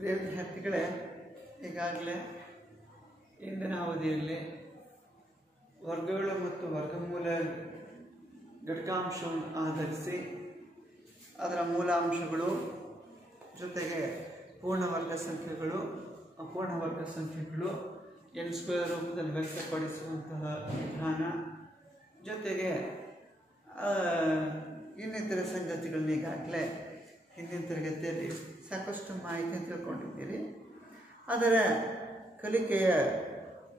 ಪ್ರಿಯ ವಿದ್ಯಾರ್ಥಿಗಳೇ, ಈಗಾಗಲೇ ಇಂದಿನ ಅವಧಿಯಲ್ಲಿ ವರ್ಗಗಳು ಮತ್ತು ವರ್ಗಮೂಲ ಘಟಕಾಂಶವನ್ನು ಆಧರಿಸಿ ಅದರ ಮೂಲಾಂಶಗಳು ಜೊತೆಗೆ ಪೂರ್ಣವರ್ಗ ಸಂಖ್ಯೆಗಳು, ಅಪೂರ್ಣ ವರ್ಗ ಸಂಖ್ಯೆಗಳು, ಎನ್ ಸ್ಕ್ವೇರ್ ರೂಪದಲ್ಲಿ ವ್ಯಕ್ತಪಡಿಸುವಂತಹ ವಿಧಾನ ಜೊತೆಗೆ ಇನ್ನಿತರ ಸಂಗತಿಗಳನ್ನ ಈಗಾಗಲೇ ಹಿಂದಿನ ತರಗತಿಯಲ್ಲಿ ಸಾಕಷ್ಟು ಮಾಹಿತಿಯನ್ನು ತಿಳ್ಕೊಂಡಿದ್ದೀರಿ. ಅದರ ಕಲಿಕೆಯ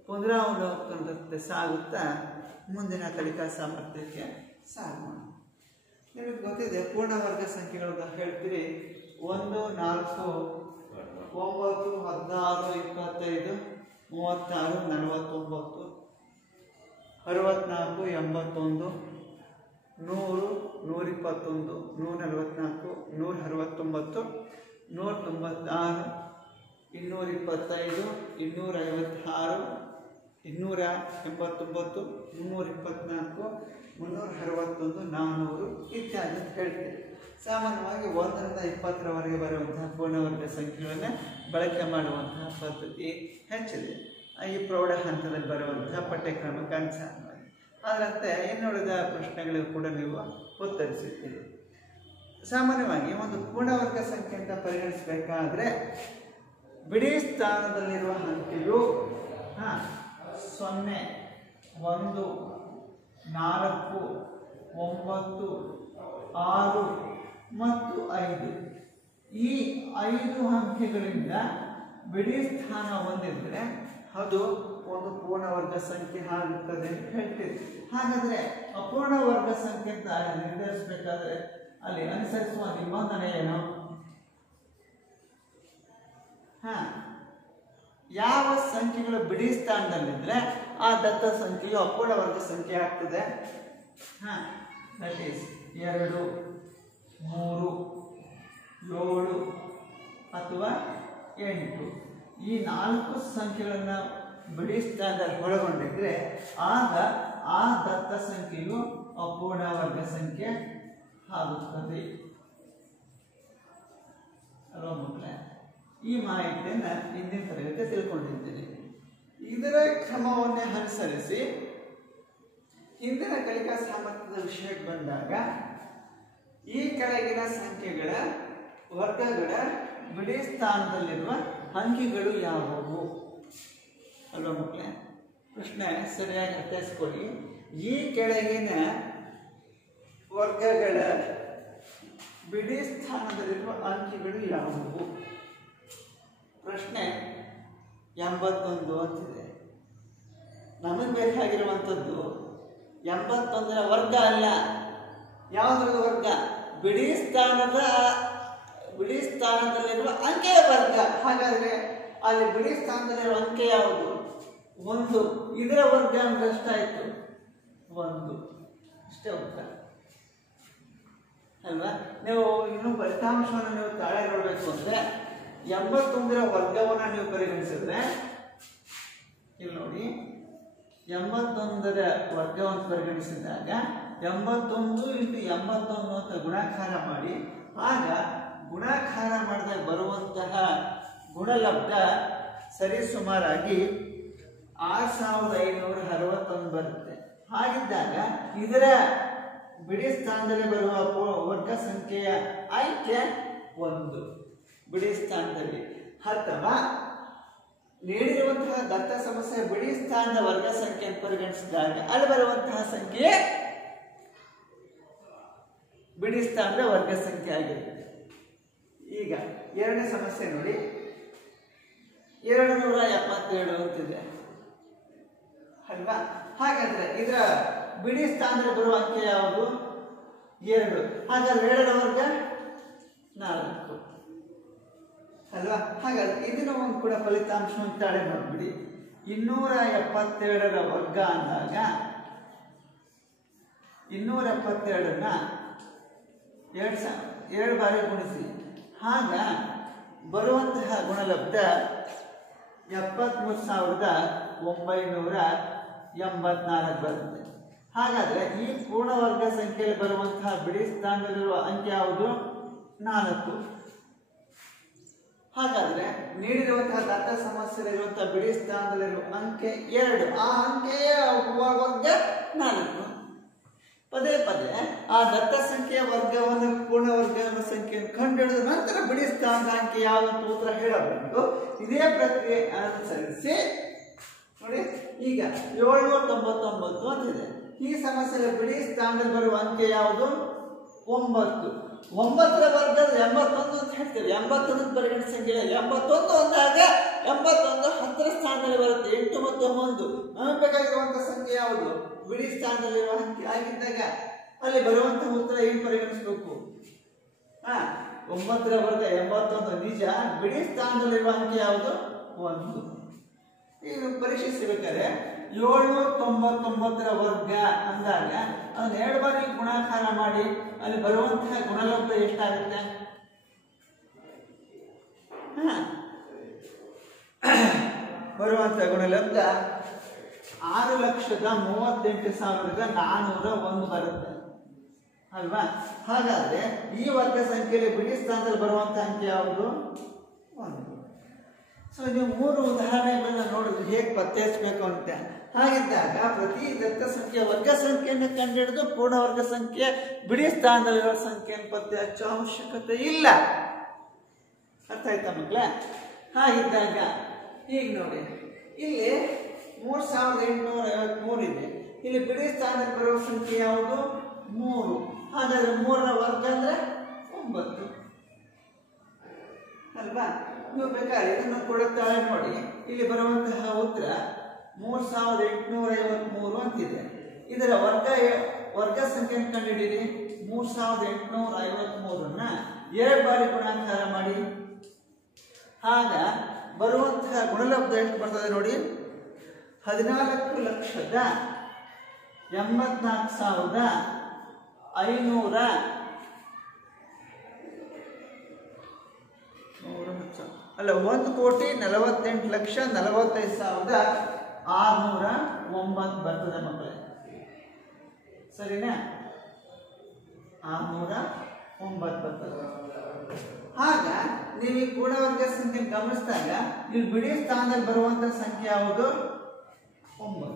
ಪುನರಾವಲೋಕನದಂತೆ ಸಾಗುತ್ತಾ ಮುಂದಿನ ಕಲಿಕಾ ಸಾಮರ್ಥ್ಯಕ್ಕೆ ಸಾಗೋಣ. ನಿಮಗೆ ಗೊತ್ತಿದೆ, ಪೂರ್ಣವರ್ಗ ಸಂಖ್ಯೆಗಳು ಹೇಳ್ತೀರಿ 1, 4, 9, 16, 25, 36, 49, 64, 81, 100, 121, 144, 169, 196, 225, 256, 289, 324, 361, 400 ಇತ್ಯಾದಿ ಅಂತ ಹೇಳ್ತೀವಿ. ಸಾಮಾನ್ಯವಾಗಿ 1ರಿಂದ 20ರವರೆಗೆ ಬರುವಂತಹ ಪೂರ್ಣವರ್ಗ ಸಂಖ್ಯೆಗಳನ್ನು ಬಳಕೆ ಮಾಡುವಂತಹ ಪದ್ಧತಿ ಹೆಚ್ಚಿದೆ ಈ ಪ್ರೌಢ ಹಂತದಲ್ಲಿ ಬರುವಂತಹ ಪಠ್ಯಕ್ರಮಕ್ಕೆ ಅನುಸಾರವಾಗಿ. ಅದರಂತೆ ಇನ್ನುಳಿದ ಪ್ರಶ್ನೆಗಳಿಗೂ ಕೂಡ ನೀವು ಉತ್ತರಿಸುತ್ತೀರಿ. ಸಾಮಾನ್ಯವಾಗಿ ಒಂದು ಪೂರ್ಣವರ್ಗ ಸಂಖ್ಯೆ ಅಂತ ಪರಿಗಣಿಸಬೇಕಾದ್ರೆ ಬಿಡಿ ಸ್ಥಾನದಲ್ಲಿರುವ ಅಂಕೆಯು 0, 1, 4, 9, 6 ಮತ್ತು 5 ಈ 5 ಅಂಕೆಗಳಿಂದ ಬಿಡಿ ಸ್ಥಾನ ಹೊಂದಿದ್ರೆ ಅದು ಒಂದು ಪೂರ್ಣವರ್ಗ ಸಂಖ್ಯೆ ಆಗುತ್ತದೆ ಅಂತ ಹೇಳ್ತೀವಿ. ಹಾಗಾದ್ರೆ ಅಪೂರ್ಣ ವರ್ಗ ಸಂಖ್ಯೆ ಅಂತ ನಿರ್ಧರಿಸಬೇಕಾದ್ರೆ ಅಲ್ಲಿ ಅನುಸರಿಸುವ ನಿಬಂಧನೆ ಏನು? ಯಾವ ಸಂಖ್ಯೆಗಳು ಬಿಡಿ ಸ್ಥಾನದಲ್ಲಿದ್ರೆ ಆ ದತ್ತ ಸಂಖ್ಯೆಯು ಅಪೂರ್ಣ ವರ್ಗ ಸಂಖ್ಯೆ ಆಗ್ತದೆ. ದಟ್ ಈಸ್ 2, 3, 7 ಅಥವಾ 8 ಈ 4 ಸಂಖ್ಯೆಗಳನ್ನ ಬಿಡಿ ಸ್ಥಾನದಲ್ಲಿ ಒಳಗೊಂಡಿದ್ರೆ ಆಗ ಆ ದತ್ತ ಸಂಖ್ಯೆಯು ಅಪೂರ್ಣ ವರ್ಗ ಸಂಖ್ಯೆ ಆಗುತ್ತದೆ ಅಲ್ವಾ ಮಕ್ಕಳೇ? ಈ ಮಾಹಿತಿಯನ್ನು ಹಿಂದಿನ ತರಗತಿ ತಿಳ್ಕೊಂಡಿದ್ದೀನಿ. ಇದರ ಕ್ರಮವನ್ನೇ ಅನುಸರಿಸಿ ಹಿಂದಿನ ಕಲಿಕಾ ಸಾಮರ್ಥ್ಯದ ವಿಷಯಕ್ಕೆ ಬಂದಾಗ ಈ ಕೆಳಗಿನ ಸಂಖ್ಯೆಗಳ ವರ್ಗಗಳ ಬಿಡಿ ಸ್ಥಾನದಲ್ಲಿರುವ ಅಂಕಿಗಳು ಯಾವುವು ಅಲ್ವಾ ಮಕ್ಕಳೇ? ಪ್ರಶ್ನೆ ಸರಿಯಾಗಿ ಅರ್ಥೈಸ್ಕೊಳ್ಳಿ. ಈ ಕೆಳಗಿನ ವರ್ಗಗಳ ಬಿಡಿ ಸ್ಥಾನದಲ್ಲಿರುವ ಅಂಕಿಗಳು ಯಾವುವು? ಪ್ರಶ್ನೆ 81 ಅಂತಿದೆ. ನಮಗೆ ಬೇಕಾಗಿರುವಂಥದ್ದು 81ರ ವರ್ಗ ಅಲ್ಲ. ಯಾವುದರ ವರ್ಗ? ಬಿಡಿ ಸ್ಥಾನದಲ್ಲಿರುವ ಅಂಕೆಯ ವರ್ಗ. ಹಾಗಾದ್ರೆ ಅಲ್ಲಿ ಬಿಡಿ ಸ್ಥಾನದಲ್ಲಿರುವ ಅಂಕೆ ಯಾವುದು? 1. ಇದರ ವರ್ಗ ಅಂದ್ರೆ ಎಷ್ಟಾಯ್ತು? 1. ಇಷ್ಟೇ ಉತ್ತರ ಅಲ್ವಾ? ನೀವು ಇನ್ನು ಫಲಿತಾಂಶವನ್ನು ನೀವು ತಾಳೆ ನೋಡಬೇಕು ಅಂದ್ರೆ 81ರ ವರ್ಗವನ್ನು ನೀವು ಪರಿಗಣಿಸಿದ್ರೆ ಇಲ್ಲಿ ನೋಡಿ, 81ರ ವರ್ಗವನ್ನು ಪರಿಗಣಿಸಿದಾಗ 81 × 81 ಅಂತ ಗುಣಾಕಾರ ಮಾಡಿ, ಆಗ ಗುಣಾಕಾರ ಮಾಡಿದಾಗ ಬರುವಂತಹ ಗುಣಲಬ್ಧ ಸರಿಸುಮಾರಾಗಿ 6561 ಬರುತ್ತೆ. ಹಾಗಿದ್ದಾಗ ಇದರ ಬಿಡಿ ಸ್ಥಾನದಲ್ಲಿ ಬರುವ ವರ್ಗ ಸಂಖ್ಯೆಯ ಆಯ್ಕೆ 1 ಬಿಡಿ ಸ್ಥಾನದಲ್ಲಿ. ಅಥವಾ ನೀಡಿರುವಂತಹ ದತ್ತ ಸಮಸ್ಯೆ ಬಿಡಿ ಸ್ಥಾನದ ವರ್ಗ ಸಂಖ್ಯೆಯನ್ನು ಪರಿಗಣಿಸಿದಾಗ ಅಲ್ಲಿ ಬರುವಂತಹ ಸಂಖ್ಯೆ ಬಿಡಿ ಸ್ಥಾನದ ವರ್ಗ ಸಂಖ್ಯೆ ಆಗಿರುತ್ತೆ. ಈಗ ಎರಡನೇ ಸಮಸ್ಯೆ ನೋಡಿ, 277 ಅಂತಿದೆ ಅಲ್ವಾ? ಹಾಗಾದ್ರೆ ಇದರ ಬಿಡಿ ಸ್ಥಾನದಲ್ಲಿ ಬರುವ ಅಂಕೆ ಯಾವುದು? 2. ಹಾಗಾದ್ರೆ 2ರ ವರ್ಗ 4 ಅಲ್ವಾ? ಹಾಗಾದ್ರೆ ಇದನ್ನ ಒಂದು ಕೂಡ ಫಲಿತಾಂಶವನ್ನು ತಾಳೆ ಮಾಡಿಬಿಡಿ. 277ರ ವರ್ಗ ಅಂದಾಗ 277ನ್ನ 2 ಬಾರಿ ಗುಣಿಸಿ, ಆಗ ಬರುವಂತಹ ಗುಣಲಬ್ಧ 73,984 ಬರುತ್ತೆ. ಹಾಗಾದ್ರೆ ಈ ಪೂರ್ಣವರ್ಗ ಸಂಖ್ಯೆಯಲ್ಲಿ ಬರುವಂತಹ ಬಿಡಿ ಸ್ಥಾನದಲ್ಲಿರುವ ಅಂಕೆ ಯಾವುದು? 4. ಹಾಗಾದ್ರೆ ನೀಡಿರುವಂತಹ ದತ್ತ ಸಮಸ್ಯೆಯಲ್ಲಿರುವಂತಹ ಬಿಡಿ ಸ್ಥಾನದಲ್ಲಿರುವ ಅಂಕೆ 2, ಆ ಅಂಕೆಯ ವರ್ಗ 4. ಪದೇ ಪದೇ ಆ ದತ್ತ ಸಂಖ್ಯೆಯ ವರ್ಗವನ್ನು ಪೂರ್ಣ ವರ್ಗ ಎಂಬ ಸಂಖ್ಯೆಯನ್ನು ಕಂಡುಹಿಡಿದ ನಂತರ ಬಿಡಿ ಸ್ಥಾನದ ಅಂಕೆ ಯಾವಂತ ಉತ್ತರ ಹೇಳಬಹುದು. ಇದೇ ಪ್ರಕ್ರಿಯೆ ಅನುಸರಿಸಿ ನೋಡಿ, ಈಗ 799 ಅಂತಿದೆ. ಈ ಸಮಸ್ಯೆಯಲ್ಲಿ ಬಿಡಿ ಸ್ಥಾನದಲ್ಲಿ ಬರುವ ಅಂಕೆ ಯಾವುದು? 9. 9ರ ವರ್ಗ 81 ಅಂತ ಹೇಳ್ತೇವೆ. 81 ಪರಿಗಣಿತ ಸಂಖ್ಯೆ 81 ಅಂದಾಗ 81 10ರ ಸ್ಥಾನದಲ್ಲಿ ಬರುತ್ತೆ. 8 ಮತ್ತು 1 ನಮಗೆ ಬೇಕಾಗಿರುವಂತಹ ಸಂಖ್ಯೆ ಯಾವುದು? ಬಿಡಿ ಸ್ಥಾನದಲ್ಲಿರುವ ಅಂಕೆ ಆಗಿದ್ದಾಗ ಅಲ್ಲಿ ಬರುವಂತಹ ಉತ್ತರ ಏನು ಪರಿಗಣಿಸಬೇಕು? 9ರ ವರ್ಗ 81 ನಿಜ. ಬಿಡಿ ಸ್ಥಾನದಲ್ಲಿರುವ ಅಂಕೆ ಯಾವುದು? 1. ಈಗ ಪರೀಕ್ಷಿಸಬೇಕಾದ್ರೆ 799ರ ವರ್ಗ ಅಂದಾಗ ಅದನ್ನ 2 ಬಾರಿ ಗುಣಾಕಾರ ಮಾಡಿ ಅಲ್ಲಿ ಬರುವಂತಹ ಗುಣಲಬ್ಧ ಎಷ್ಟಾಗುತ್ತೆ? ಬರುವಂತಹ ಗುಣಲಬ್ಧ 6,38,401 ಬರುತ್ತೆ ಅಲ್ವಾ? ಹಾಗಾದ್ರೆ ಈ ವರ್ಗ ಸಂಖ್ಯೆಯಲ್ಲಿ ಬಿಡಿ ಸ್ಥಾನದಲ್ಲಿ ಬರುವಂತಹ ಅಂಕೆ ಯಾವುದು? 1. ಸೊ ನೀವು 3 ಉದಾಹರಣೆಗಳನ್ನ ನೋಡಿದ್ರೆ ಹೇಗೆ ಪತ್ತೆ ಹಚ್ಚಬೇಕು ಅಂತ. ಹಾಗಿದ್ದಾಗ ಪ್ರತಿ ದತ್ತ ಸಂಖ್ಯೆ ವರ್ಗ ಸಂಖ್ಯೆಯನ್ನು ಕಂಡುಹಿಡಿದು ಪೂರ್ಣ ವರ್ಗ ಸಂಖ್ಯೆ ಬಿಡಿ ಸ್ಥಾನದಲ್ಲಿರುವ ಸಂಖ್ಯೆಯನ್ನು ಪತ್ತೆ ಹಚ್ಚೋ ಅವಶ್ಯಕತೆ ಇಲ್ಲ. ಅರ್ಥ ಆಯ್ತಾ ಮಕ್ಕಳೇ? ಹಾಗಿದ್ದಾಗ ಈಗ ನೋಡಿ, ಇಲ್ಲಿ 3853 ಇದೆ. ಇಲ್ಲಿ ಬಿಡಿ ಸ್ಥಾನದಲ್ಲಿ ಬರುವ ಸಂಖ್ಯೆ ಯಾವುದು? 3. ಹಾಗಾದ್ರೆ 3ರ ವರ್ಗ ಅಂದ್ರೆ 9 ಅಲ್ವಾ? ನೀವು ಬೇಕಾದ್ರೆ ಇದನ್ನು ಕೊಡುತ್ತಾಳೆ ನೋಡಿ. ಇಲ್ಲಿ ಬರುವಂತಹ ಉತ್ತರ 3853 ಅಂತಿದೆ. ಇದರ ವರ್ಗ ಸಂಖ್ಯೆಯನ್ನು ಕಂಡುಹಿಡಿಯಿರಿ. 3853ನ್ನ 2 ಬಾರಿ ಗುಣಾಕಾರ ಮಾಡಿ. ಆಗ ಬರುವಂತಹ ಗುಣಲಬ್ಧ ಎಷ್ಟು ಬರ್ತದೆ ನೋಡಿ? 14,84,500 ಅಲ್ಲ 1,48,45,609 ಬರ್ತದೆ ಮಕ್ಕಳೇ. ಸರಿನಾ? 609 ಬರ್ತದೆ. ಆಗ ನೀವು ಈ ಪೂರ್ಣವರ್ಗ ಸಂಖ್ಯೆ ಗಮನಿಸಿದಾಗ ಇಲ್ಲಿ ಬಿಡಿ ಸ್ಥಾನದಲ್ಲಿ ಬರುವಂತಹ ಸಂಖ್ಯೆ ಯಾವುದು? 9.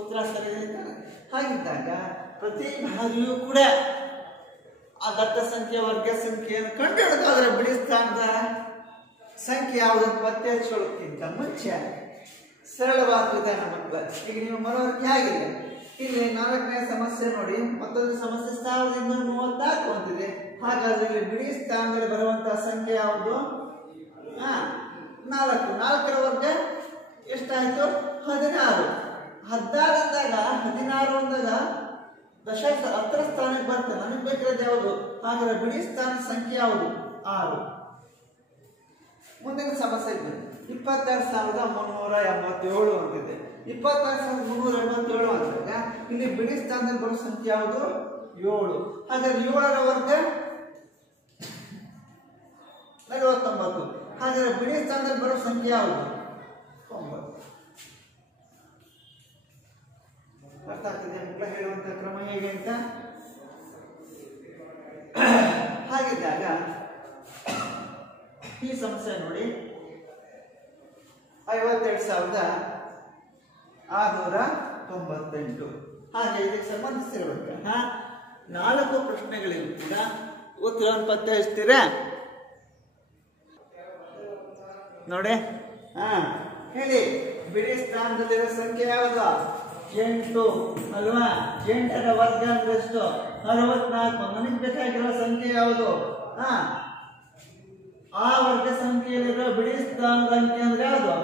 ಉತ್ತರ ಸರಿ ಇದೆ. ಹಾಗಿದ್ದಾಗ ಪ್ರತಿ ಬಾರಿಯೂ ಕೂಡ ಆ ದತ್ತ ಸಂಖ್ಯೆ ವರ್ಗ ಸಂಖ್ಯೆಯನ್ನು ಕಂಡುಹಿಡಿದಾದ್ರೆ ಬಿಡಿ ಸ್ಥಾನದ ಸಂಖ್ಯೆ ಯಾವುದನ್ನು ಪತ್ತೆ ಹಚ್ಚೋಕ್ಕಿಂತ ಮುಂಚೆ ಸರಳವಾದ ವಿಧಾನ ಮಕ್ಕಳು. ಈಗ ನೀವು ಮನವರಿಕೆ ಆಗಿದೆ. ಇಲ್ಲಿ 4ನೇ ಸಮಸ್ಯೆ ನೋಡಿ, ಮತ್ತೊಂದು ಸಮಸ್ಯೆ 1234 ಅಂತಿದೆ. ಹಾಗಾದ್ರೆ ಇಲ್ಲಿ ಬಿಡಿ ಸ್ಥಾನದಲ್ಲಿ ಬರುವಂತಹ ಸಂಖ್ಯೆ ಯಾವುದು? 4. 4ರ ವರ್ಗ ಎಷ್ಟಾಯ್ತು? 16. 16 ಅಂದಾಗ 16 ಅಂದಾಗ ದಶಾಂಶ 10ರ ಸ್ಥಾನಕ್ಕೆ ಬರ್ತದೆ. ನನಗೆ ಬೇಕಾದ ಯಾವುದು? ಹಾಗಾದ್ರೆ ಬಿಡಿ ಸ್ಥಾನ ಸಂಖ್ಯೆ ಯಾವುದು? 6. ಮುಂದಿನ ಸಮಸ್ಯೆ ಬನ್ನಿ. 26,387 ಅಂತಿದೆ. 26,387 ಅಂದಾಗ ಇಲ್ಲಿ ಬಿಡಿ ಸ್ಥಾನದಲ್ಲಿ ಬರೋ ಸಂಖ್ಯೆ ಯಾವುದು? 7. ಹಾಗಾದ್ರೆ 7ರ ವರ್ಗ 49. ಹಾಗಾದ್ರೆ ಬಿಡಿ ಸ್ಥಾನದಲ್ಲಿ ಬರೋ ಸಂಖ್ಯೆ ಯಾವುದು? 9. ಅರ್ಥ ಆಗ್ತದೆ ಮಕ್ಕಳ ಹೇಳುವಂತಹ ಕ್ರಮ ಹೇಗೆ ಅಂತ? ಹಾಗಿದ್ದಾಗ ಈ ಸಮಸ್ಯೆ ನೋಡಿ, 52,698. ಹಾಗೆ ಇದಕ್ಕೆ ಸಂಬಂಧಿಸಿರುವಂತಹ 4 ಪ್ರಶ್ನೆಗಳಿಗೂ ಕೂಡ ಉತ್ತರವನ್ನು ಪತ್ತೆ ಹಚ್ತೀರಾ ನೋಡಿ. ಹೇಳಿ, ಬಿಡಿ ಸ್ಥಾನದಲ್ಲಿರೋ ಸಂಖ್ಯೆ ಯಾವುದು? 8 ಅಲ್ವಾ? 8ರ ವರ್ಗ ಅಂದ್ರೆ ಎಷ್ಟು? 64. ನನಗೆ ಬೇಕಾಗಿರೋ ಸಂಖ್ಯೆ ಯಾವುದು? ಆ ವರ್ಗ ಸಂಖ್ಯೆಯಲ್ಲಿರೋ ಬಿಡಿ ಸ್ಥಾನದ ಅಂಕೆ ಅಂದ್ರೆ ಯಾವುದು?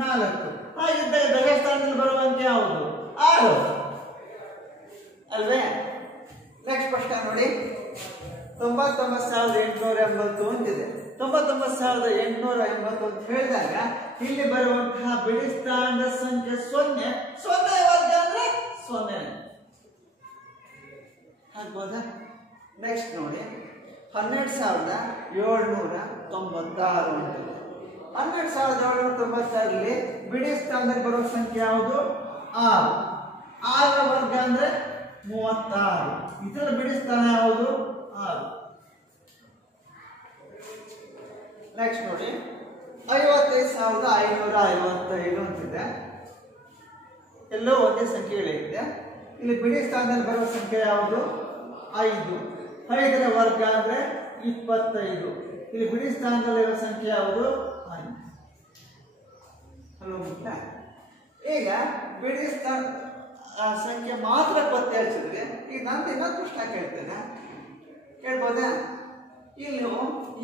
4. ಹಾಗಿದ್ದಾಗ ದಶ ಸ್ಥಾನದಲ್ಲಿ ಬರುವ ಅಂಕೆ ಯಾವುದು? 6 ಅಲ್ವೇ? ನೆಕ್ಸ್ಟ್ ಪ್ರಶ್ನೆ ನೋಡಿ, 99,880 ಅಂತಿದೆ. 99,880 ಅಂತ ಹೇಳಿದಾಗ ಇಲ್ಲಿ ಬರುವಂತಹ ಬಿಡಿ ಸ್ಥಾನದ ಸಂಖ್ಯೆ 0. 0 ವರ್ಗ ಅಂದ್ರೆ 0 ಆಗ್ಬೋದಾ? ನೆಕ್ಸ್ಟ್ ನೋಡಿ, 12,796 ಅಂತಿದೆ. 12,796ರಲ್ಲಿ ಬಿಡಿ ಸ್ಥಾನದಲ್ಲಿ ಬರುವ ಸಂಖ್ಯೆ ಯಾವುದು? 6. 6ರ ವರ್ಗ ಅಂದ್ರೆ 36. ಇದರ ಬಿಡಿ ಸ್ಥಾನ ಯಾವುದು? 6. ನೆಕ್ಸ್ಟ್ ನೋಡಿ 55,555 ಅಂತಿದೆ. ಎಲ್ಲೋ ಒಂದೇ ಸಂಖ್ಯೆಗಳಿದೆ. ಇಲ್ಲಿ ಬಿಡಿ ಸ್ಥಾನದಲ್ಲಿ ಬರುವ ಸಂಖ್ಯೆ ಯಾವುದು? 5. 5ರ ವರ್ಗ ಅಂದ್ರೆ 25. ಇಲ್ಲಿ ಬಿಡಿ ಸ್ಥಾನದಲ್ಲಿರುವ ಸಂಖ್ಯೆ ಯಾವುದು? 5. ಅಲ್ವಾ? ಈಗ ಬಿಡಿ ಸ್ಥಾನ ಸಂಖ್ಯೆ ಮಾತ್ರ ಪತ್ತೆ ಹಚ್ಚಿದ್ರೆ ಈಗ ನಾನು ಇನ್ನೊಂದು ಪ್ರಶ್ನೆ ಕೇಳ್ತೇನೆ, ಕೇಳ್ಬೋದಾ? ಇಲ್ಲಿ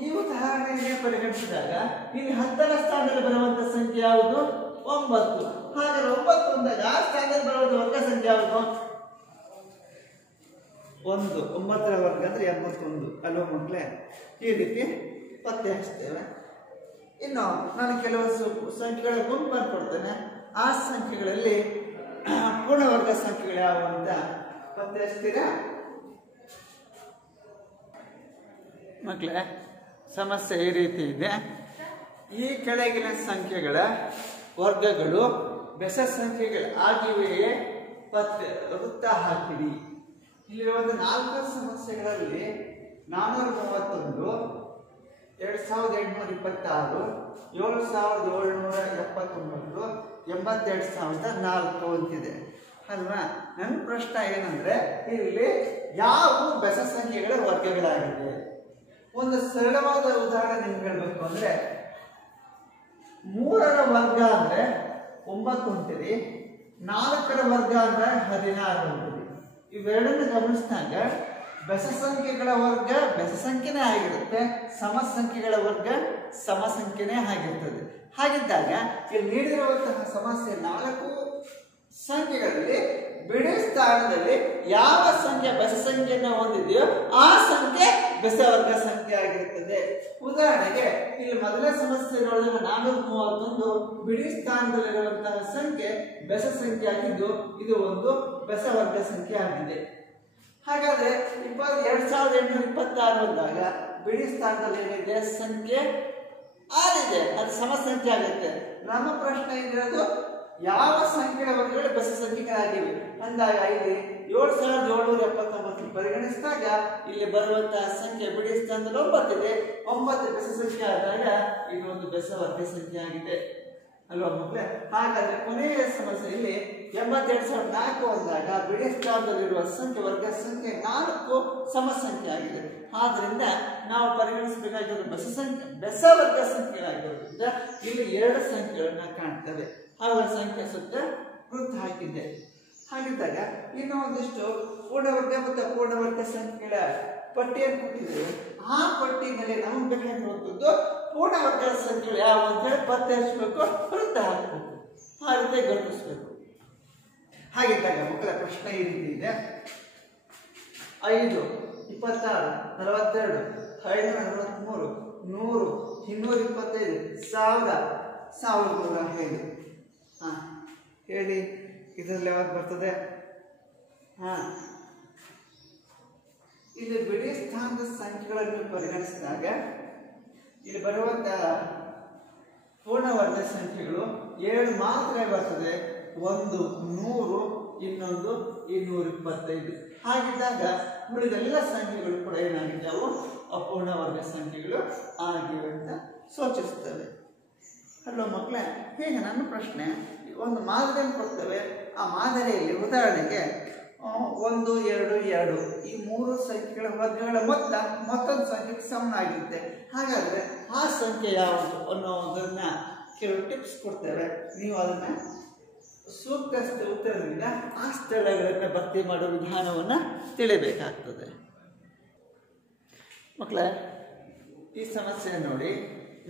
ಈ ಉದಾಹರಣೆಗೆ ಪರಿಗಣಿಸಿದಾಗ ಇಲ್ಲಿ 10ರ ಸ್ಥಾನದಲ್ಲಿ ಬರುವಂತ ಸಂಖ್ಯೆ ಯಾವುದು? 9. ಹಾಗಾದ್ರೆ 9 ಅಂದಾಗ ಆ ಸ್ಥಾನದಲ್ಲಿ ಬರುವಂತ ವರ್ಗ ಸಂಖ್ಯೆ ಯಾವುದು? 1. 9ರ ವರ್ಗ ಅಂದ್ರೆ 81. ಅಲ್ವಾ ಮಕ್ಕಳೇ? ಈ ರೀತಿ ಪತ್ತೆ ಹಚ್ತೇವೆ. ಇನ್ನು ನಾನು ಕೆಲವು ಸಂಖ್ಯೆಗಳ ಗುಂಪನ್ನು ಕೊಡ್ತೇನೆ. ಆ ಸಂಖ್ಯೆಗಳಲ್ಲಿ ಪೂರ್ಣವರ್ಗ ಸಂಖ್ಯೆಗಳು ಯಾವುವು ಅಂತ ಪತ್ತೆ ಹಚ್ತೀರಾ ಮಕ್ಕಳೇ? ಸಮಸ್ಯೆ ಈ ರೀತಿ ಇದೆ. ಈ ಕೆಳಗಿನ ಸಂಖ್ಯೆಗಳ ವರ್ಗಗಳು ಬೆಸ ಸಂಖ್ಯೆಗಳು ಆಗಿವೆಯೇ ಪತ್ತೆ ವೃತ್ತ ಹಾಕಿರಿ. ಇಲ್ಲಿರುವಂತಹ 4 ಸಮಸ್ಯೆಗಳಲ್ಲಿ 431, 2826, 7779, 82,004 ಅಂತಿದೆ ಅಲ್ವಾ? ನನ್ನ ಪ್ರಶ್ನೆ ಏನಂದ್ರೆ ಇಲ್ಲಿ ಯಾವ ಬೆಸ ಸಂಖ್ಯೆಗಳ ವರ್ಗಗಳಾಗಿವೆ? ಒಂದು ಸರಳವಾದ ಉದಾಹರಣೆ ನಿಮ್ಗೆ ಹೇಳ್ಬೇಕು ಅಂದ್ರೆ 3ರ ವರ್ಗ ಅಂದ್ರೆ 9 ಅಂತೀರಿ, 4ರ ವರ್ಗ ಅಂದ್ರೆ 16 ಅಂತೀರಿ. ಇವೆರಡನ್ನು ಗಮನಿಸಿದಾಗ ಬೆಸ ಸಂಖ್ಯೆಗಳ ವರ್ಗ ಬೆಸ ಸಂಖ್ಯೆನೇ ಆಗಿರುತ್ತೆ, ಸಮ ಸಂಖ್ಯೆಗಳ ವರ್ಗ ಸಮ ಸಂಖ್ಯೆನೇ ಆಗಿರ್ತದೆ. ಹಾಗಿದ್ದಾಗ ಇಲ್ಲಿ ನೀಡಿರುವಂತಹ ಸಮಸ್ಯೆ 4 ಸಂಖ್ಯೆಗಳಲ್ಲಿ ಬಿಡಿ ಸ್ಥಾನದಲ್ಲಿ ಯಾವ ಸಂಖ್ಯೆ ಬೆಸ ಸಂಖ್ಯೆಯನ್ನು ಹೊಂದಿದೆಯೋ ಆ ಸಂಖ್ಯೆ ಬೆಸ ವರ್ಗ ಸಂಖ್ಯೆ ಆಗಿರುತ್ತದೆ. ಉದಾಹರಣೆಗೆ ಇಲ್ಲಿ ಮೊದಲ ಸಮಸ್ಯೆ ನೋಡಿದಾಗ 431 ಬಿಡಿ ಸ್ಥಾನದಲ್ಲಿರುವಂತಹ ಸಂಖ್ಯೆ ಬೆಸ ಸಂಖ್ಯೆ ಆಗಿದ್ದು ಇದು ಒಂದು ಬೆಸ ವರ್ಗ ಸಂಖ್ಯೆ ಆಗಿದೆ. ಹಾಗಾದ್ರೆ 2826 ಅಂದಾಗ ಬಿಡಿ ಸ್ಥಾನದಲ್ಲಿ ಏನಿದೆ? ಸಂಖ್ಯೆ 6 ಇದೆ, ಅದು ಸಮ ಸಂಖ್ಯೆ ಆಗುತ್ತೆ. ನಮ್ಮ ಪ್ರಶ್ನೆ ಇರೋದು ಯಾವ ಸಂಖ್ಯೆಗಳ ವರ್ಗಗಳು ಬೆಸ ಸಂಖ್ಯೆಗಳಾಗಿವೆ ಅಂದಾಗ ಇಲ್ಲಿ 7779 ಪರಿಗಣಿಸಿದಾಗ ಇಲ್ಲಿ ಬರುವಂತಹ ಸಂಖ್ಯೆ ಬಿಡಿ ಸ್ಥಾನದಲ್ಲಿ 9 ಇದೆ. 9 ಬೆಸ ಸಂಖ್ಯೆ ಆದಾಗ ಇದು ಒಂದು ಬೆಸ ವರ್ಗ ಸಂಖ್ಯೆ ಆಗಿದೆ ಅಲ್ವಾ ಮಕ್ಕಳೇ? ಹಾಗಾದ್ರೆ ಕೊನೆಯ ಸಮಸ್ಯೆಯಲ್ಲಿ 82,004 ಅಂದಾಗ ಬಿಡಿ ಸ್ಥಾನದಲ್ಲಿರುವ ಸಂಖ್ಯೆ ವರ್ಗ ಸಂಖ್ಯೆ 4 ಸಮ ಸಂಖ್ಯೆ ಆಗಿದೆ. ಆದ್ರಿಂದ ನಾವು ಪರಿಗಣಿಸಬೇಕಾಗಿರೋದು ಬೆಸ ವರ್ಗ ಸಂಖ್ಯೆಗಳಾಗಿರೋದ್ರಿಂದ ಇಲ್ಲಿ 2 ಸಂಖ್ಯೆಗಳನ್ನ ಕಾಣ್ತವೆ. ಅವುಗಳ ಸಂಖ್ಯೆ ಸುತ್ತ ವೃತ್ತ ಹಾಕಿದ್ದೆ. ಹಾಗಿದ್ದಾಗ ಇನ್ನು ಒಂದಿಷ್ಟು ಪೂರ್ಣವರ್ಗ ಮತ್ತು ಅಪೂರ್ಣವರ್ಗ ಸಂಖ್ಯೆಗಳ ಪಟ್ಟಿಯನ್ನು ಕೊಟ್ಟಿದ್ದೇವೆ. ಆ ಪಟ್ಟಿನಲ್ಲಿ ನಮಗೆ ಬೇಕಾಗಿರುವಂಥದ್ದು ಪೂರ್ಣವರ್ಗ ಸಂಖ್ಯೆಗಳು ಯಾವ ಅಂತ ಹೇಳಿ ಪತ್ತೆ ಹಚ್ಚಬೇಕು, ವೃತ್ತ ಹಾಕಬೇಕು, ಆ ರೀತಿ ಗುರುತಿಸಬೇಕು. ಹಾಗಿದ್ದಾಗ ಮಕ್ಕಳ ಪ್ರಶ್ನೆ ಈ ರೀತಿ ಇದೆ: 5, 26, 42, 543, 100, 225, 1000, 1105. ಹೇಳಿ ಇದರಲ್ಲಿ ಯಾವ್ದು ಬರ್ತದೆ? ಇಲ್ಲಿ ಬಿಡಿ ಸ್ಥಾನದ ಸಂಖ್ಯೆಗಳನ್ನು ಪರಿಗಣಿಸಿದಾಗ ಇಲ್ಲಿ ಬರುವಂತಹ ಪೂರ್ಣವರ್ಗ ಸಂಖ್ಯೆಗಳು 7 ಮಾತ್ರ ಬರ್ತದೆ. ಒಂದು 100, ಇನ್ನೊಂದು 225. ಹಾಗಿದ್ದಾಗ ಉಳಿದೆಲ್ಲ ಸಂಖ್ಯೆಗಳು ಕೂಡ ಏನಾಗಿದ್ದಾವು? ಅಪೂರ್ಣವರ್ಗ ಸಂಖ್ಯೆಗಳು ಆಗಿವೆ ಅಂತ ಸೂಚಿಸ್ತವೆ ಅಲ್ವಾ ಮಕ್ಕಳೇ? ಹೀಗೆ ನನ್ನ ಪ್ರಶ್ನೆ ಒಂದು ಮಾದರಿಯನ್ನು ಕೊಡ್ತೇವೆ. ಆ ಮಾದರಿಯಲ್ಲಿ ಉದಾಹರಣೆಗೆ 1, 2, 2 ಈ 3 ಸಂಖ್ಯೆಗಳ ವರ್ಗಗಳ ಮೊತ್ತ ಮತ್ತೊಂದು ಸಂಖ್ಯೆಗೆ ಸಮನಾಗಿರುತ್ತೆ. ಹಾಗಾದ್ರೆ ಆ ಸಂಖ್ಯೆ ಯಾವುದು ಅನ್ನೋದನ್ನ ಕೆಲವು ಟಿಪ್ಸ್ ಕೊಡ್ತೇವೆ. ನೀವು ಅದನ್ನ ಸೂಕ್ತ ಉತ್ತರದಿಂದ ಆ ಸ್ಥಳಗಳನ್ನು ಭರ್ತಿ ಮಾಡುವ ವಿಧಾನವನ್ನು ತಿಳಿಬೇಕಾಗ್ತದೆ ಮಕ್ಕಳೇ. ಈ ಸಮಸ್ಯೆ ನೋಡಿ,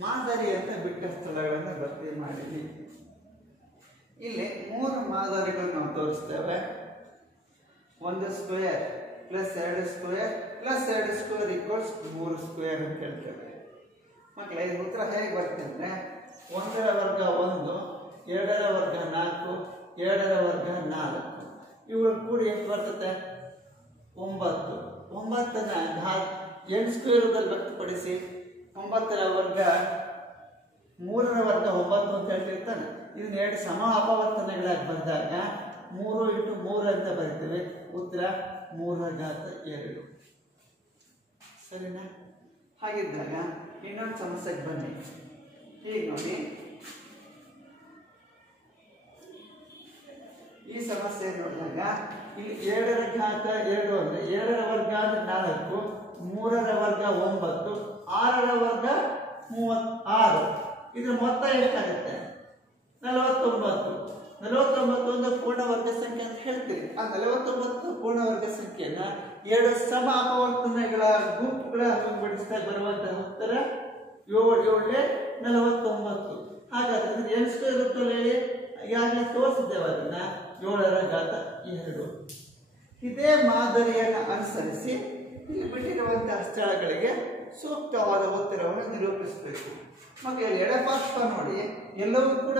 ಮಾದರಿ ಅಂತ ಬಿಟ್ಟ ಸ್ಥಳಗಳನ್ನು ಭರ್ತಿ ಮಾಡಿದ್ವಿ. ಇಲ್ಲಿ 3 ಮಾದರಿಗಳನ್ನು ನಾವು ತೋರಿಸ್ತೇವೆ. 1 square plus 2 square plus 2 square equals 3 square ಅಂತ ಹೇಳ್ತೇವೆ ಮಕ್ಕಳೇ. ಇದು ಉತ್ತರ ಹೇಗೆ ಬರುತ್ತೆ ಅಂದರೆ 1ರ ವರ್ಗ 1, 2ರ ವರ್ಗ 4, 2ರ ವರ್ಗ 4 ಇವುಗಳು ಕೂಡಿ ಎಷ್ಟು ಬರ್ತದೆ? 9. 9ನ 8 ಸ್ಕ್ವೇರ್ ರೂಪದಲ್ಲಿ ವ್ಯಕ್ತಪಡಿಸಿ 9ರ ವರ್ಗ 3ರ ವರ್ಗ 9 ಅಂತ ಹೇಳ್ತಿರ್ತಾನೆ. ಇದನ್ನ 2 ಸಮ ಅಪವರ್ತನಗಳಾಗಿ ಬಂದಾಗ 3 × 3 ಅಂತ ಬರೀತೇವೆ. ಉತ್ತರ 3 × 2 ಸರಿನಾ? ಹಾಗಿದ್ದಾಗ ಇನ್ನೊಂದು ಸಮಸ್ಯೆಗೆ ಬನ್ನಿ. ಹೀಗೆ ನೋಡಿ, ಈ ಸಮಸ್ಯೆ ನೋಡಿದಾಗ ಇಲ್ಲಿ 2 ರ ಘಾತ 2 ಅಂದ್ರೆ 2 ರ ವರ್ಗ ಅಂದ್ರೆ 4, 3 ರ ವರ್ಗ 9, 6 ರ ವರ್ಗ 36. ಇದ್ರ ಮೊತ್ತ ಎಷ್ಟಾಗುತ್ತೆ? 49. 49 ಒಂದು ಪೂರ್ಣ ವರ್ಗ ಸಂಖ್ಯೆ ಅಂತ ಹೇಳ್ತೀವಿ. ಆ 49 ಪೂರ್ಣ ವರ್ಗ ಸಂಖ್ಯೆಯನ್ನ 2 ಸಮ ಅಪವರ್ತನಗಳ ಗುಂಪುಗಳ ವಿಂಗಡಿಸ್ತಾ ಬರುವಂತಹ ಉತ್ತರ 7 7 49. ಹಾಗಾದ್ರೆ n ಸ್ಕ್ವೇರ್ ಇರುತ್ತಲ್ಲ, ಈಗಾಗಲೇ ತೋರಿಸಿದ್ದೇವೆ ಅದನ್ನ. 7 ರ ಘಾತ 2. ಇದೇ ಮಾದರಿಯನ್ನು ಅನುಸರಿಸಿ ಇಲ್ಲಿ ಬಿಟ್ಟಿರುವಂತಹ ಸ್ಥಳಗಳಿಗೆ ಸೂಕ್ತವಾದ ಉತ್ತರವನ್ನು ನಿರೂಪಿಸಬೇಕು. ಮಕ್ಕಳು ಎಡಪಾರ್ಶ್ವ ನೋಡಿ, ಎಲ್ಲವೂ ಕೂಡ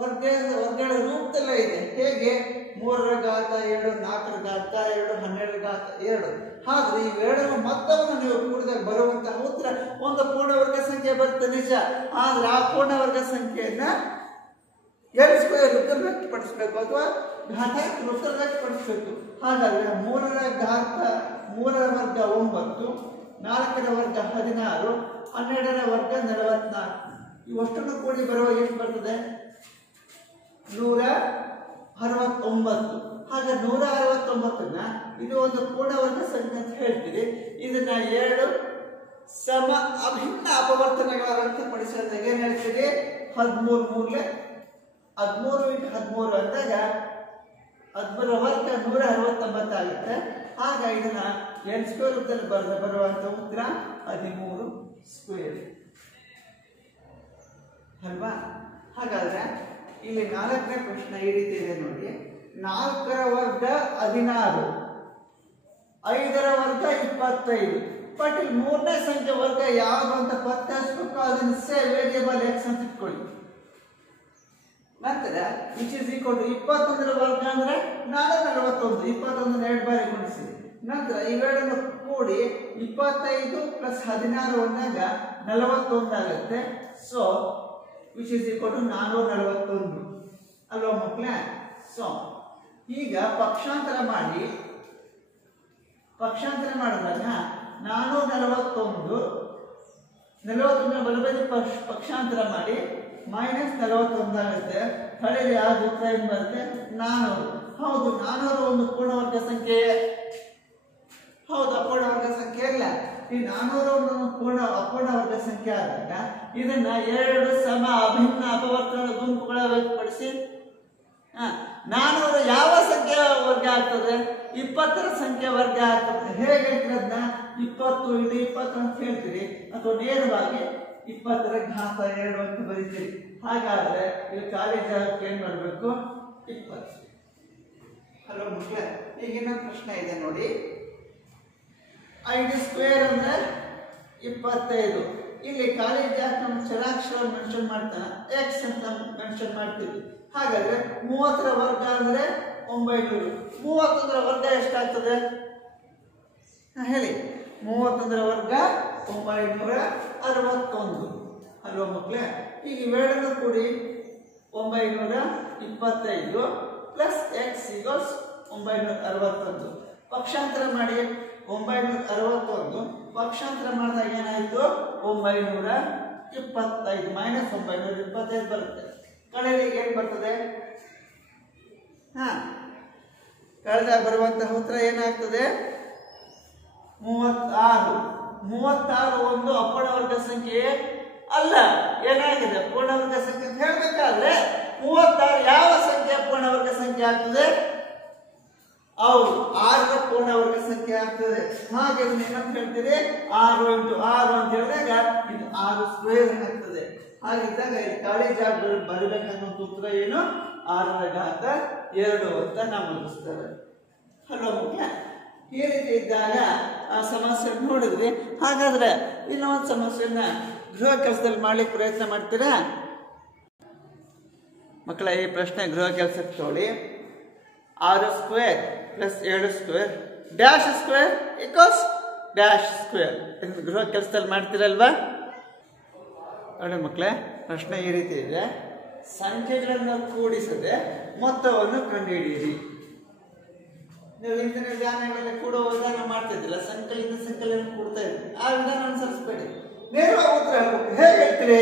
ವರ್ಗಗಳ ರೂಪದಲ್ಲೇ ಇದೆ. ಹೇಗೆ? 3 ರ ಘಾತ 2, 4 ರ ಘಾತ 2, 12 ರ ಘಾತ 2. ಆದ್ರೆ ಇವೆರಡರ ಮೊತ್ತವನ್ನು ನೀವು ಕೂಡಿದಾಗ ಬರುವಂತಹ ಉತ್ತರ ಒಂದು ಪೂರ್ಣವರ್ಗ ಸಂಖ್ಯೆ ಬರುತ್ತೆ ನಿಜ. ಆದ್ರೆ ಆ ಪೂರ್ಣವರ್ಗ ಸಂಖ್ಯೆಯನ್ನ n ಸ್ಕ್ವೇರ್ ರೂಪದಲ್ಲಿ ವ್ಯಕ್ತಪಡಿಸಬೇಕು ಅಥವಾ ಘಾತಾಂಕ ರೂಪದಲ್ಲಿ ವ್ಯಕ್ತಪಡಿಸಬೇಕು. ಹಾಗಾದ್ರೆ 3 ರ ಘಾತ 3 ರ ವರ್ಗ 9, 4 ರ ವರ್ಗ 16, 12 ರ ವರ್ಗ 44. ಇವಷ್ಟನ್ನು ಕೂಡಿ ಬರುವಾಗ ಎಷ್ಟು ಬರ್ತದೆ? 169. ಹಾಗೆ 169ನ್ನ ಇದು ಒಂದು ಪೂರ್ಣವರ್ಗ ಸಂಖ್ಯೆ ಅಂತ ಹೇಳ್ತೀವಿ. ಇದನ್ನ 2 ಸಮ ಅಭಿನ್ನ ಅಪವರ್ತನಗಳ ವ್ಯಕ್ತಪಡಿಸಿದಾಗ ಏನ್ ಹೇಳ್ತೀವಿ? 13 3 13 × 13 ಅಂದಾಗ 13 ವರ್ಗ 169 ಆಗುತ್ತೆ. ಆಗ ಇದನ್ನ n ಸ್ಕ್ವೇರ್ ರೂಪದಲ್ಲಿ ಬರುವಂತ ಉತ್ತರ 13 ಸ್ಕ್ವೇರ್ ಅಲ್ವಾ? ಹಾಗಾದ್ರೆ ಇಲ್ಲಿ 4ನೇ ಪ್ರಶ್ನೆ ಈ ರೀತಿ ಇದೆ ನೋಡಿ. 4 ರ ವರ್ಗ 16, 5 ರ ವರ್ಗ 25. ಬಟ್ ಇಲ್ಲಿ 3ನೇ ಸಂಖ್ಯೆ ವರ್ಗ ಯಾವುದು ಅಂತ ಪತ್ತೆ ಹಚ್ಚಬೇಕು. ಅದನ್ನ ವೇರಿಯಬಲ್ x ಅಂತ ಇಟ್ಕೊಳ್ಳಿ. ನಂತರ ವಿಚ್ ಇಸ್ ಈಕ್ವಲ್ ಟು 21 ರ ವರ್ಗ ಅಂದ್ರೆ 441. 21 2 ಬಾರಿ ಗುಣಿಸಿ. ನಂತರ ಇವೆರಡನ್ನು ಕೂಡಿ 25 + 16 ಅಂದಾಗ 41 ಆಗುತ್ತೆ. So which is equal to 441 ಅಲ್ವಾ ಮಕ್ಕಳೇ? ಸೊ ಈಗ ಪಕ್ಷಾಂತರ ಮಾಡಿದಾಗ 441 ಬಲಬದಿ ಪಕ್ಷಾಂತರ ಮಾಡಿ -41 ಆಗುತ್ತೆ. ಕಳೆದ ಯಾವ್ದು ಉತ್ತರ ಏನು ಬರುತ್ತೆ? 400. ಹೌದು, 400 ಒಂದು ಪೂರ್ಣವರ್ಗ ಸಂಖ್ಯೆ. ಹೌದು, ಅಪೂರ್ಣವರ್ಗ ಸಂಖ್ಯೆ ಅಲ್ಲ. ಈ 400 ಒಂದು ಅಪೂರ್ಣವರ್ಗ ಸಂಖ್ಯೆ ಆದಾಗ ಇದನ್ನ 2 ಸಮ ಅಭಿನ್ನ ಅಪವರ್ತನ ಗುಂಪುಗಳ ವ್ಯಕ್ತಪಡಿಸಿ 400 ಯಾವ ಸಂಖ್ಯೆ ವರ್ಗ ಆಗ್ತದೆ? 20 ರ ಸಂಖ್ಯೆ ವರ್ಗ ಆಗ್ತದೆ. ಹೇಗೆ ಹೇಳ್ತೀರಿ ಅದನ್ನ? 20 × 20 ಅಂತ ಹೇಳ್ತೀರಿ, ಅಥವಾ ನೇರವಾಗಿ 20 ರ ಘಾತ 2 ಅಂತ ಬರೀತೀರಿ. ಹಾಗಾದ್ರೆ ಇಲ್ಲಿ ಖಾಲಿ ಜಾಗಕ್ಕೆ ಏನ್ ಮಾಡಬೇಕು? 20. ಹಲೋ ಮಕ್ಕಳೇ, ಈಗ ಇನ್ನೊಂದು ಪ್ರಶ್ನೆ ಇದೆ ನೋಡಿ. 5 ಸ್ಕ್ವೇರ್ ಅಂದ್ರೆ 25. ಇಲ್ಲಿ ಖಾಲಿ ಜಾಗ ನಮ್ಮ ಚರಾಕ್ಷರ ಮೆನ್ಷನ್ ಮಾಡ್ತಾನೆ, x ಅಂತ ಮೆನ್ಷನ್ ಮಾಡ್ತೀವಿ. ಹಾಗಾದ್ರೆ 30 ರ ವರ್ಗ ಅಂದ್ರೆ 900. 31 ರ ವರ್ಗ ಎಷ್ಟಾಗ್ತದೆ ಹೇಳಿ? 31 ರ ವರ್ಗ 961 ಅಲ್ವಾ ಮಕ್ಕಳೇ? ಈಗ ಇವೆರಡನ್ನು ಕೂಡಿ 925 + x = 961. ಪಕ್ಷಾಂತರ ಮಾಡಿ 961 ಪಕ್ಷಾಂತರ ಮಾಡಿದಾಗ ಏನಾಯ್ತು? 925 -925 ಬರುತ್ತೆ. ಕಳೆದಾಗ ಏನ್ ಬರ್ತದೆ? ಕಳೆದಾಗ ಬರುವಂತಹ ಉತ್ತರ ಏನಾಗ್ತದೆ? 36. 36 ಒಂದು ಅಪೂರ್ಣವರ್ಗ ಸಂಖ್ಯೆ ಅಲ್ಲ. ಏನಾಗಿದೆ? ಪೂರ್ಣವರ್ಗ ಸಂಖ್ಯೆ ಅಂತ ಹೇಳ್ಬೇಕಾದ್ರೆ 36 ಯಾವ ಸಂಖ್ಯೆ ಪೂರ್ಣವರ್ಗ ಸಂಖ್ಯೆ ಆಗ್ತದೆ? ಹೌದು, 6 ರ ಪೂರ್ಣವರ್ಗ ಸಂಖ್ಯೆ ಆಗ್ತದೆ. ಹಾಗೆ ಏನಂತ ಹೇಳ್ತೀರಿ? 6 × 6 ಅಂತ ಹೇಳಿದಾಗ ಇದು 6 ಸ್ಕ್ವೇರ್ ಆಗ್ತದೆ. ಹಾಗಿದ್ದಾಗ ಇಲ್ಲಿ ಖಾಲಿ ಜಾಗ ಬರಬೇಕನ್ನೋ ಸೂತ್ರ ಏನು? 6 ರ ಘಾತ 2 ಅಂತ ನಾವು ಮುಗಿಸ್ತೇವೆ. ಹಲೋ ಮುಖ್ಯ, ಈ ರೀತಿ ಇದ್ದಾಗ ಆ ಸಮಸ್ಯೆ ನೋಡಿದ್ವಿ. ಹಾಗಾದ್ರೆ ಇನ್ನೊಂದು ಸಮಸ್ಯೆಯನ್ನ ಗೃಹ ಕೆಲಸದಲ್ಲಿ ಮಾಡ್ಲಿಕ್ಕೆ ಪ್ರಯತ್ನ ಮಾಡ್ತೀರಾ ಮಕ್ಕಳ? ಈ ಪ್ರಶ್ನೆ ಗೃಹ ಕೆಲಸಕ್ಕೆ ತಗೊಳ್ಳಿ. 6 square + 7 square dash square = dash square. ಗೃಹ ಕೆಲಸದಲ್ಲಿ ಮಾಡ್ತೀರಲ್ವಾ? ನೋಡಿ ಮಕ್ಕಳೇ, ಪ್ರಶ್ನೆ ಈ ರೀತಿ ಇದೆ. ಸಂಖ್ಯೆಗಳನ್ನು ಕೂಡಿಸದೆ ಮೊತ್ತವನ್ನು ಕಂಡುಹಿಡಿಯಿರಿ. ನೀವು ಹಿಂದಿನ ವಿಧಾನಗಳಲ್ಲಿ ಕೂಡುವ ವಿಧಾನ ಮಾಡ್ತಿದ್ದೆ. ಮಾಡ್ತಿದ್ದಿಲ್ಲ, ಸಂಕಲಿತ ಸಂಕಲನ ಕೊಡ್ತಾ ಇದ್ವಿ. ಆ ವಿಧಾನ ಅನುಸರಿಸಬೇಡಿ, ನೇರವಾಗಿ ಉತ್ತರ ಹೇಳ್ಬೇಕು. ಹೇಗೆ ಹೇಳ್ತೀರಿ?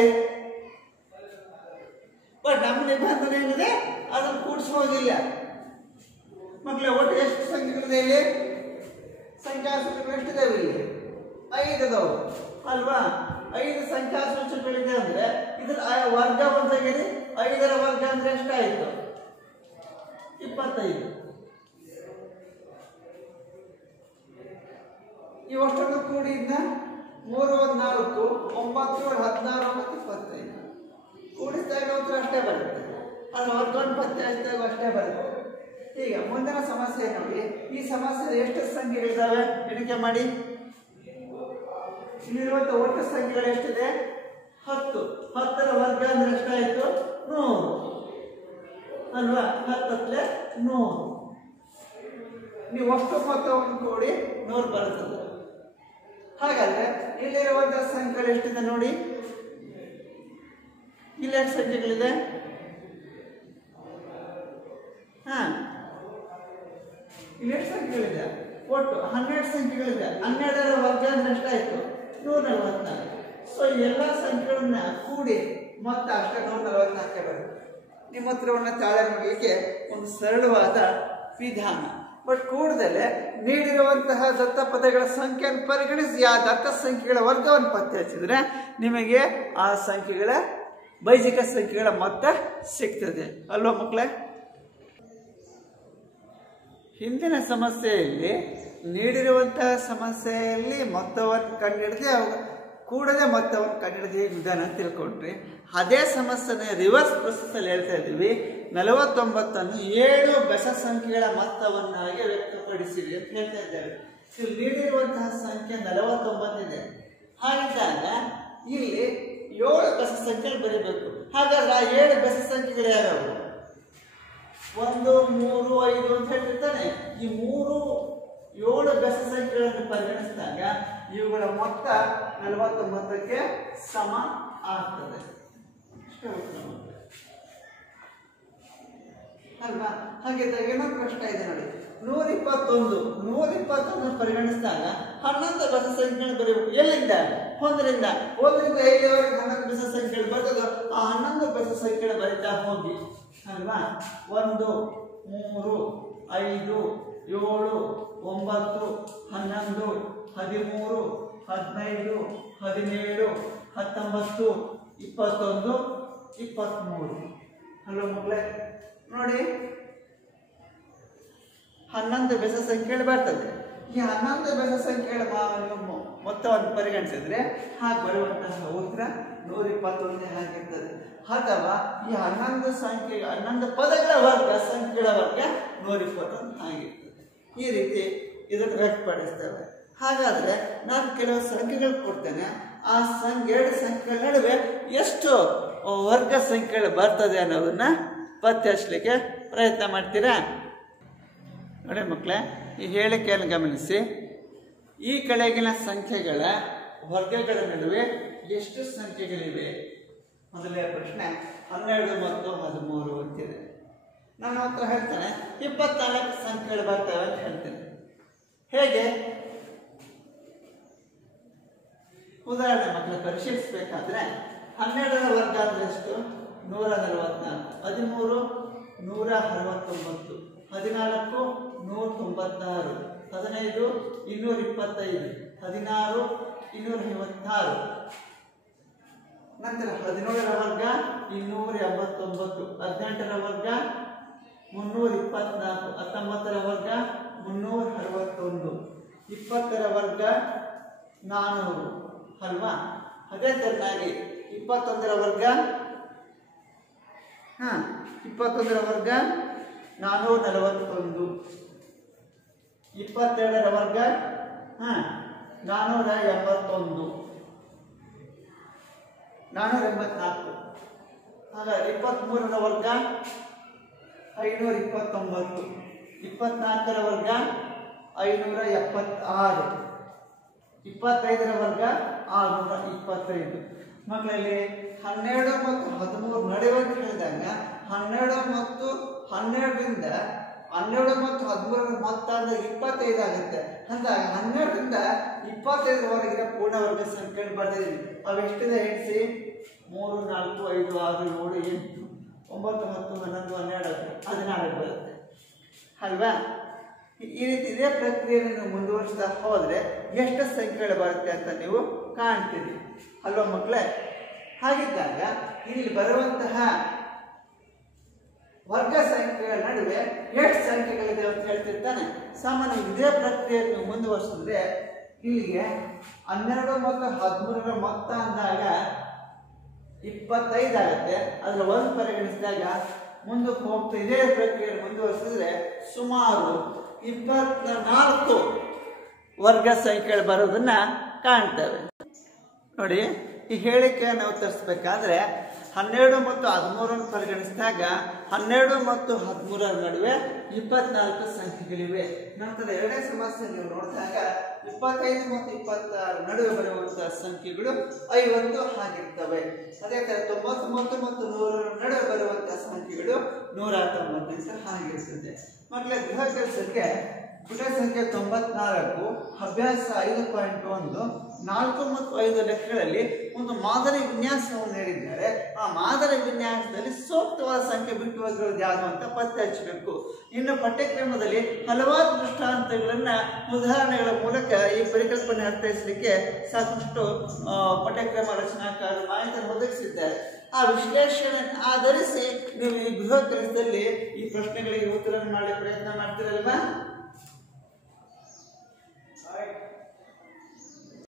ಬಟ್ ನಮ್ಮ ನಿಬಂಧನೆ ಏನಿದೆ ಅದನ್ನು ಕೂಡಿಸೋದಿಲ್ಲ. ಮಕ್ಕಳೇ, ಒಟ್ಟು ಎಷ್ಟು ಸಂಖ್ಯೆಗಳಿದೆ ಇಲ್ಲಿ? ಸಂಖ್ಯಾಸೂಚಕಗಳು ಎಷ್ಟಿದಾವೆ ಇಲ್ಲಿ? 5 ಅದಾವು ಅಲ್ವಾ? 5 ಸಂಖ್ಯಾಸೂಚಕಗಳಿದೆ ಅಂದ್ರೆ ಇದ್ರ ವರ್ಗ ಒಂದಾಗಿದೆ. 5ರ ವರ್ಗ ಅಂದ್ರೆ ಎಷ್ಟಾಯ್ತು? 25. ಇವಷ್ಟನ್ನು ಕೂಡಿ ಇದ್ನ 3 1 4 9 16 ಮತ್ತು 25 ಕೂಡಿಸಿದಾಗ ಉತ್ತರ ಅಷ್ಟೇ ಬರುತ್ತೆ. ಅದು ವರ್ಗವನ್ನು ಪತ್ತೆ ಹಚ್ಚಿದಾಗ ಅಷ್ಟೇ ಬರುತ್ತೆ. ಈಗ ಮುಂದಿನ ಸಮಸ್ಯೆ ನೋಡಿ. ಈ ಸಮಸ್ಯೆ ಎಷ್ಟು ಸಂಖ್ಯೆಗಳಿದ್ದಾವೆ ಎಣಿಕೆ ಮಾಡಿ. ಇಲ್ಲಿರುವಂತ ಒಟ್ಟು ಸಂಖ್ಯೆಗಳು ಎಷ್ಟಿದೆ? 10. 10ರ ವರ್ಗ ಅಂದ್ರೆ ಎಷ್ಟಾಯ್ತು? 100 ಅಲ್ವಾ? 10 100. ನೀವು ಅಷ್ಟು ಮೊತ್ತವನ್ನು ಕೂಡಿ 100 ಬರುತ್ತದೆ. ಹಾಗಾದ್ರೆ ಇಲ್ಲಿರುವಂತಹ ಸಂಖ್ಯೆಗಳು ಎಷ್ಟಿದೆ ನೋಡಿ. ಇಲ್ಲಿ ಎಷ್ಟು ಸಂಖ್ಯೆಗಳಿದೆ? ಇಲ್ಲಿ ಎಷ್ಟು ಸಂಖ್ಯೆಗಳಿದೆ? ಒಟ್ಟು 12 ಸಂಖ್ಯೆಗಳಿದೆ. 12ರ ವರ್ಗ ಅಂದ್ರೆ ಎಷ್ಟಾಯ್ತು? 144. ಸೊ ಎಲ್ಲ ಸಂಖ್ಯೆಗಳನ್ನ ಕೂಡಿ ಮೊತ್ತ ಅಷ್ಟೇ 144 ಬರುತ್ತೆ. ನಿಮ್ಮ ಹತ್ರವನ್ನ ತಾಳೆ ಮಾಡಲಿಕ್ಕೆ ಒಂದು ಸರಳವಾದ ವಿಧಾನ. ಬಟ್ ಕೂಡದಲ್ಲೇ ನೀಡಿರುವಂತಹ ದತ್ತ ಪದಗಳ ಸಂಖ್ಯೆಯನ್ನು ಪರಿಗಣಿಸಿ ಆ ದತ್ತ ಸಂಖ್ಯೆಗಳ ವರ್ಗವನ್ನು ಪತ್ತೆ ಹಚ್ಚಿದ್ರೆ ನಿಮಗೆ ಆ ಸಂಖ್ಯೆಗಳ ಬೈಜಿಕ ಸಂಖ್ಯೆಗಳ ಮೊತ್ತ ಸಿಗ್ತದೆ ಅಲ್ವಾ ಮಕ್ಕಳೇ? ಹಿಂದಿನ ಸಮಸ್ಯೆಯಲ್ಲಿ ನೀಡಿರುವಂತಹ ಸಮಸ್ಯೆಯಲ್ಲಿ ಮೊತ್ತವನ್ನು ಕಂಡುಹಿಡಿದು ಕೂಡಲೇ ಮೊತ್ತವನ್ನು ಕಂಡುಹಿಡಿದು ವಿಧಾನ ತಿಳ್ಕೊಂಡ್ರಿ. ಅದೇ ಸಮಸ್ಯೆನ ರಿವರ್ಸ್ ಪ್ರೊಸೆಸ್ಸಲ್ಲಿ ಹೇಳ್ತಾ ಇದ್ದೀವಿ. 49ಅನ್ನು 7 ಬೆಸ ಸಂಖ್ಯೆಗಳ ಮೊತ್ತವನ್ನಾಗಿ ವ್ಯಕ್ತಪಡಿಸಿರಿ ಅಂತ ಹೇಳ್ತಾ ಇದ್ದೇವೆ. ಇಲ್ಲಿ ನೀಡಿರುವಂತಹ ಸಂಖ್ಯೆ 49 ಇದೆ. ಹಾಗಿದ್ದಾಗ ಇಲ್ಲಿ 7 ಬೆಸ ಸಂಖ್ಯೆಗಳು ಬರೀಬೇಕು. ಹಾಗಾದ್ರೆ ಆ 7 ಬೆಸ ಸಂಖ್ಯೆಗಳು ಯಾವ್ಯಾವು? 1 3 5 ಅಂತ ಹೇಳ್ತಿರ್ತಾನೆ. ಈ 7 ಬೆಸ ಸಂಖ್ಯೆಗಳನ್ನು ಪರಿಗಣಿಸಿದಾಗ ಇವುಗಳ ಮೊತ್ತ 49ಕ್ಕೆ ಸಮ ಆಗ್ತದೆ ಅಲ್ವಾ? ಹಾಗಿದ್ದಾಗ ಏನೊಂದು ಪ್ರಶ್ನೆ ಇದೆ ನೋಡಿ. 121 ಪರಿಗಣಿಸಿದಾಗ 11 ಬೆಸ ಸಂಖ್ಯೆಗಳು ಬರೀಬೇಕು. ಎಲ್ಲಿಂದ? 1ರಿಂದ 5ವರೆಗೆ 11 ಬೆಸ ಸಂಖ್ಯೆಗಳು ಬರ್ತದೋ ಆ 11 ಬೆಸ ಸಂಖ್ಯೆಗಳು ಬರೀತಾ ಹೋಗಿ ಅಲ್ವಾ? 1 3 5 7 9 11 13 15 17 19 21 23 ಅಲ್ವಾ ಮಕ್ಕಳೇ? ನೋಡಿ 11 ಬೆಸ ಸಂಖ್ಯೆಗಳು ಬರ್ತದೆ. ಈ 11 ಬೆಸ ಸಂಖ್ಯೆಗಳ ಮೊತ್ತವನ್ನು ಪರಿಗಣಿಸಿದ್ರೆ ಹಾಗೆ ಬರುವಂತಹ ಉತ್ತರ 121 ಆಗಿರ್ತದೆ. ಅಥವಾ ಈ 11 ಪದಗಳ ವರ್ಗ ಸಂಖ್ಯೆಗಳ ವರ್ಗ 121 ಆಗಿರ್ತದೆ. ಈ ರೀತಿ ಇದನ್ನು ವ್ಯಕ್ತಪಡಿಸ್ತೇವೆ. ಹಾಗಾದ್ರೆ ನಾನು ಕೆಲವು ಸಂಖ್ಯೆಗಳು ಕೊಡ್ತೇನೆ. ಆ 2 ಸಂಖ್ಯೆಗಳ ನಡುವೆ ಎಷ್ಟು ವರ್ಗ ಸಂಖ್ಯೆಗಳು ಬರ್ತದೆ ಅನ್ನೋದನ್ನ ಪತ್ತೆ ಹಚ್ಚಲಿಕ್ಕೆ ಪ್ರಯತ್ನ ಮಾಡ್ತೀರಾ? ನೋಡಿ ಮಕ್ಕಳೇ, ಈ ಹೇಳಿಕೆಯನ್ನು ಗಮನಿಸಿ. ಈ ಕೆಳಗಿನ ಸಂಖ್ಯೆಗಳ ವರ್ಗಗಳ ನಡುವೆ ಎಷ್ಟು ಸಂಖ್ಯೆಗಳಿವೆ? ಮೊದಲನೇ ಪ್ರಶ್ನೆ 12 ಮತ್ತು 13 ಅಂತಿದೆ. ನಾನು ಹತ್ರ ಹೇಳ್ತಾನೆ 24 ಸಂಖ್ಯೆಗಳು ಬರ್ತವೆ ಅಂತ ಹೇಳ್ತೇನೆ. ಹೇಗೆ? ಉದಾಹರಣೆ ಮಕ್ಕಳು ಪರಿಶೀಲಿಸಬೇಕಾದ್ರೆ 12ರ ವರ್ಗ ಅಂದ್ರೆ ಎಷ್ಟು? 144. 13 169. 14 196. 15 225. 16 256. ನಂತರ 17ರ ವರ್ಗ 289. 18ರ ವರ್ಗ 324. 19ರ ವರ್ಗ 361. 20ರ ವರ್ಗ 400 ಅಲ್ವಾ? ಅದೇ ತರನಾಗಿ 21ರ ವರ್ಗ 441. 22ರ ವರ್ಗ 481. 484. ಹಾಗಾದ್ರೆ 23ರ ವರ್ಗ 529. 24ರ ವರ್ಗ 576. 25ರ ವರ್ಗ 625. ಮಕ್ಕಳಲ್ಲಿ 12 ಮತ್ತು 13 ನಡುವೆ ಹೇಳಿದಾಗ 12 ಮತ್ತು 12ರಿಂದ 12 ಮತ್ತು 13 ಮೊತ್ತ ಅಂದ್ರೆ 25 ಆಗುತ್ತೆ. ಅಂದಾಗ 12ರಿಂದ 25ರವರೆಗಿನ ಪೂರ್ಣವರ್ಗ ಸಂಖ್ಯೆಗಳು ಬರ್ತಿದ್ದೀವಿ. ಅವೆಷ್ಟಿದೆ ಎಣಿಸಿ. 3, 4, 5, 6, 7, 8, 9, 10, 11, 12, 14 ಬರುತ್ತೆ ಅಲ್ವಾ. ಈ ರೀತಿ ಇದೇ ಪ್ರಕ್ರಿಯೆಯನ್ನು ಮುಂದುವರಿಸ್ತಾ ಹೋದ್ರೆ ಎಷ್ಟು ಸಂಖ್ಯೆಗಳು ಬರುತ್ತೆ ಅಂತ ನೀವು ಕಾಣ್ತೀರಿ ಅಲ್ವಾ ಮಕ್ಕಳೇ. ಹಾಗಿದ್ದಾಗ ಇಲ್ಲಿ ಬರುವಂತಹ ವರ್ಗ ಸಂಖ್ಯೆಗಳ ನಡುವೆ ಎಷ್ಟು ಸಂಖ್ಯೆಗಳಿದೆ ಅಂತ ಹೇಳ್ತಿರ್ತಾನೆ. ಸಾಮಾನ್ಯ ಇದೇ ಪ್ರಕ್ರಿಯೆಯನ್ನು ಮುಂದುವರಿಸಿದ್ರೆ ಇಲ್ಲಿಗೆ 12 ಮತ್ತು 13ರ ಮೊತ್ತ ಅಂದಾಗ 25 ಆಗುತ್ತೆ. ಅದ್ರ ಒಂದು ಪರಿಗಣಿಸಿದಾಗ ಮುಂದಕ್ಕೆ ಹೋಗ್ತಾ ಇದೇ ಪ್ರಕ್ರಿಯೆಯನ್ನು ಮುಂದುವರಿಸಿದ್ರೆ ಸುಮಾರು 24 ವರ್ಗ ಸಂಖ್ಯೆಗಳು ಬರೋದನ್ನ ಕಾಣ್ತೇವೆ ನೋಡಿ. ಈ ಹೇಳಿಕೆಯನ್ನು ಉತ್ತರಿಸಬೇಕಾದ್ರೆ 12 ಮತ್ತು 13 ಪರಿಗಣಿಸಿದಾಗ 12 ಮತ್ತು 13ರ ನಡುವೆ 24 ಸಂಖ್ಯೆಗಳಿವೆ. ನಂತರ ಎರಡನೇ ಸಮಸ್ಯೆ ನೀವು ನೋಡಿದಾಗ 25 ಮತ್ತು 26 ನಡುವೆ ಬರುವಂತಹ ಸಂಖ್ಯೆಗಳು 50 ಆಗಿರ್ತವೆ. ಅದೇ ತರ 99 ಮತ್ತು 100ರ ನಡುವೆ ಬರುವಂತಹ ಸಂಖ್ಯೆಗಳು 190 ಆಗಿರ್ತದೆ. ಮಕ್ಕಳೇ, ಗೃಹ ಕೆಲಸಕ್ಕೆ ಪುಟ ಸಂಖ್ಯೆ 94 ಅಭ್ಯಾಸ 5.1 4 ಮತ್ತು 5 ಲೆಕ್ಕಗಳಲ್ಲಿ ಒಂದು ಮಾದರಿ ವಿನ್ಯಾಸವನ್ನು ನೀಡಿದ್ದಾರೆ. ಆ ಮಾದರಿ ವಿನ್ಯಾಸದಲ್ಲಿ ಸೂಕ್ತವಾದ ಸಂಖ್ಯೆ ಬಿಟ್ಟು ಹೋಗಿರೋದು ಯಾವುದು ಅಂತ ಪತ್ತೆ ಹಚ್ಚಬೇಕು. ಇನ್ನು ಪಠ್ಯಕ್ರಮದಲ್ಲಿ ಹಲವಾರು ದೃಷ್ಟಾಂತಗಳನ್ನ ಉದಾಹರಣೆಗಳ ಮೂಲಕ ಈ ಪರಿಕಲ್ಪನೆ ಅರ್ಥೈಸಲಿಕ್ಕೆ ಸಾಕಷ್ಟು ಪಠ್ಯಕ್ರಮ ರಚನಾಕಾರರು ಮಾಹಿತಿಯನ್ನು ಒದಗಿಸಿದ್ದಾರೆ. ಆ ವಿಶ್ಲೇಷಣೆ ಆಧರಿಸಿ ನೀವು ಈ ಗೃಹ ಕೆಲಸದಲ್ಲಿ ಈ ಪ್ರಶ್ನೆಗಳಿಗೆ ಉತ್ತರ ಮಾಡಲಿಕ್ಕೆ ಪ್ರಯತ್ನ ಮಾಡ್ತೀರಲ್ವಾ.